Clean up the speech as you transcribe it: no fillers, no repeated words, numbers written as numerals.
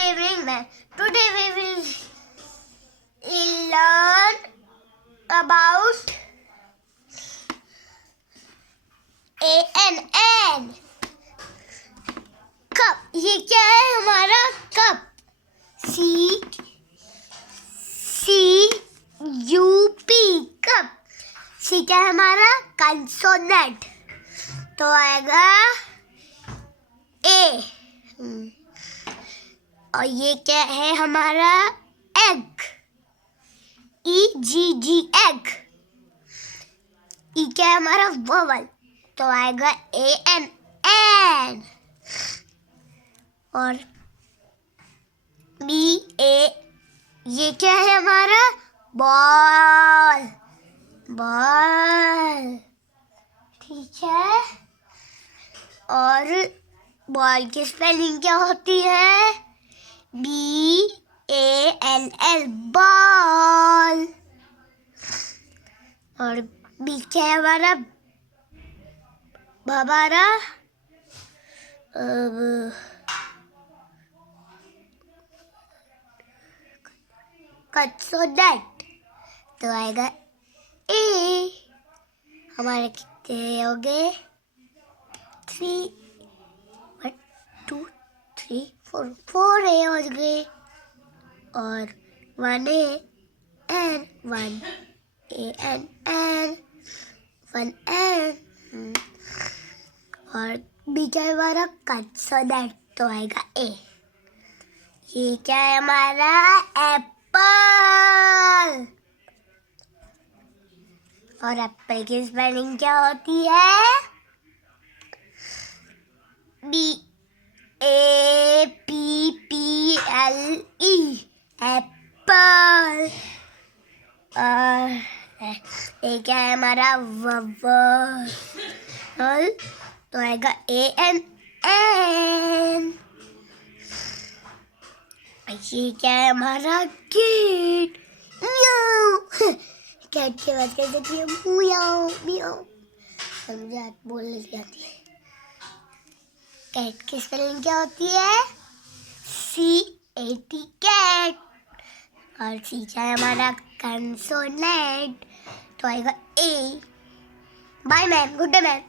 evening, ma'am. Today we will learn about ANN. Cup, ये क्या है हमारा कप. CUP cup. C क्या है हमारा कंसोनेंट, तो आएगा A. और ये क्या है हमारा एग, EGG एग. ई क्या है हमारा वोवल, तो आएगा ANN. और BA, ये क्या है हमारा बॉल, बॉल. ठीक है. और बॉल की स्पेलिंग क्या होती है? BALL ball. और बी क्या है हमारा हमारा कंसोनेंट, तो आएगा ए. हमारे कितने हो गए? 3 1 2 3 4 ए हो गए. और 1 A and 1 ANN 1 N. और बी क्या है हमारा कंसोनेंट, तो आएगा ए. ये क्या है हमारा एप्पल. और एप्पल की स्पेलिंग क्या होती है? BAPPLE Apple. और ये क्या है हमारा ववल, तो आएगा ANN. ये क्या है हमारा गेट, म्याऊ. कैट की बात कर सकती है म्याऊ म्याऊ. मुझे बोलने नहीं आती है. कैट की स्पेलिंग क्या होती है? CAT cat. और सी क्या है हमारा कंसोनेंट, तो आएगा A. Bye ma'am, good day ma'am.